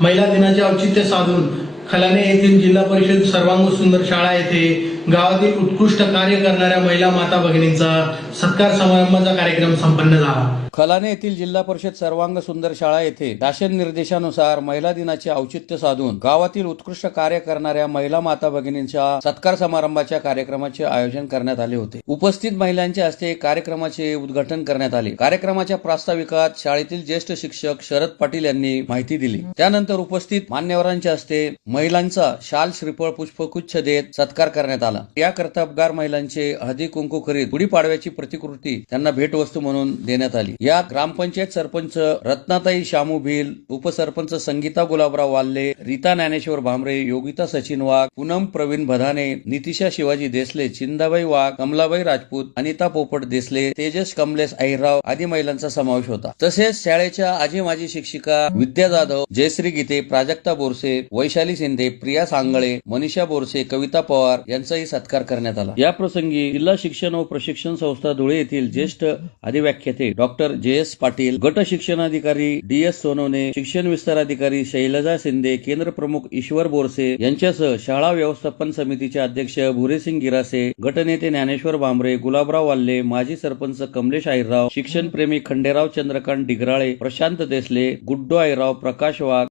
महिला दिनाचे औचित्य साधून खलाने येथील जिल्हा परिषद सर्वांग सुंदर शाळा येथे गावातील उत्कृष्ट कार्य करणाऱ्या महिला माता भगिनींचा सत्कार समारंभाचा कार्यक्रम संपन्न झाला. खलाने येथील जिल्हा परिषद सर्वांग सुंदर शाळा येथे शासन निर्देशानुसार महिला दिनाचे औचित्य साधून गावातील उत्कृष्ट कार्य करणाऱ्या महिला माता भगिनींच्या सत्कार समारंभाच्या कार्यक्रमाचे आयोजन करण्यात आले होते. उपस्थित महिलांच्या हस्ते कार्यक्रमाचे उद्घाटन करण्यात आले. कार्यक्रमाच्या प्रास्ताविकात शाळेतील ज्येष्ठ शिक्षक शरद पाटील यांनी माहिती दिली. त्यानंतर उपस्थित मान्यवरांच्या हस्ते महिलांचा शाल श्रीफळ पुष्पगुच्छ देत सत्कार करण्यात आला. या कर्तबगार महिलांचे हळदी कुंकू करीत गुढीपाडव्याची प्रतिकृती त्यांना भेटवस्तू म्हणून देण्यात आली. यात ग्रामपंचायत सरपंच रत्नाताई शामू भिल, उपसरपंच संगीता गुलाबराव वाल्ले, रीता ज्ञानेश्वर भामरे, योगिता सचिन वाघ, पूनम प्रवीण बधाने, नितिशा शिवाजी देसले, चिंदाबाई वाघ, कमलाबाई राजपूत, अनिता पोपट देसले, तेजस कमलेश अहिरराव आदी महिलांचा समावेश होता. तसेच शाळेच्या आजी माजी शिक्षिका विद्या जाधव, जयश्री गीते, प्राजक्ता बोरसे, वैशाली शिंदे, प्रिया सांगळे, मनीषा बोरसे, कविता पवार यांचाही सत्कार करण्यात आला. या प्रसंगी जिल्हा शिक्षण व प्रशिक्षण संस्था धुळे येथील ज्येष्ठ अधिव्याख्याते डॉक्टर जे.एस. पाटील, गट शिक्षणाधिकारी डी.एस. सोनवणे, शिक्षण विस्तार अधिकारी शैलजा शिंदे, केंद्र प्रमुख ईश्वर बोरसे यांच्यासह शाळा व्यवस्थापन समितीचे अध्यक्ष भुरेसिंग गिरासे, गटनेते ज्ञानेश्वर भामरे, गुलाबराव वाल्ले, माजी सरपंच कमलेश अहिरराव, शिक्षणप्रेमी खंडेराव चंद्रकांत डिगराळे, प्रशांत देसले, गुड्डू अहिरराव, प्रकाश वाघ,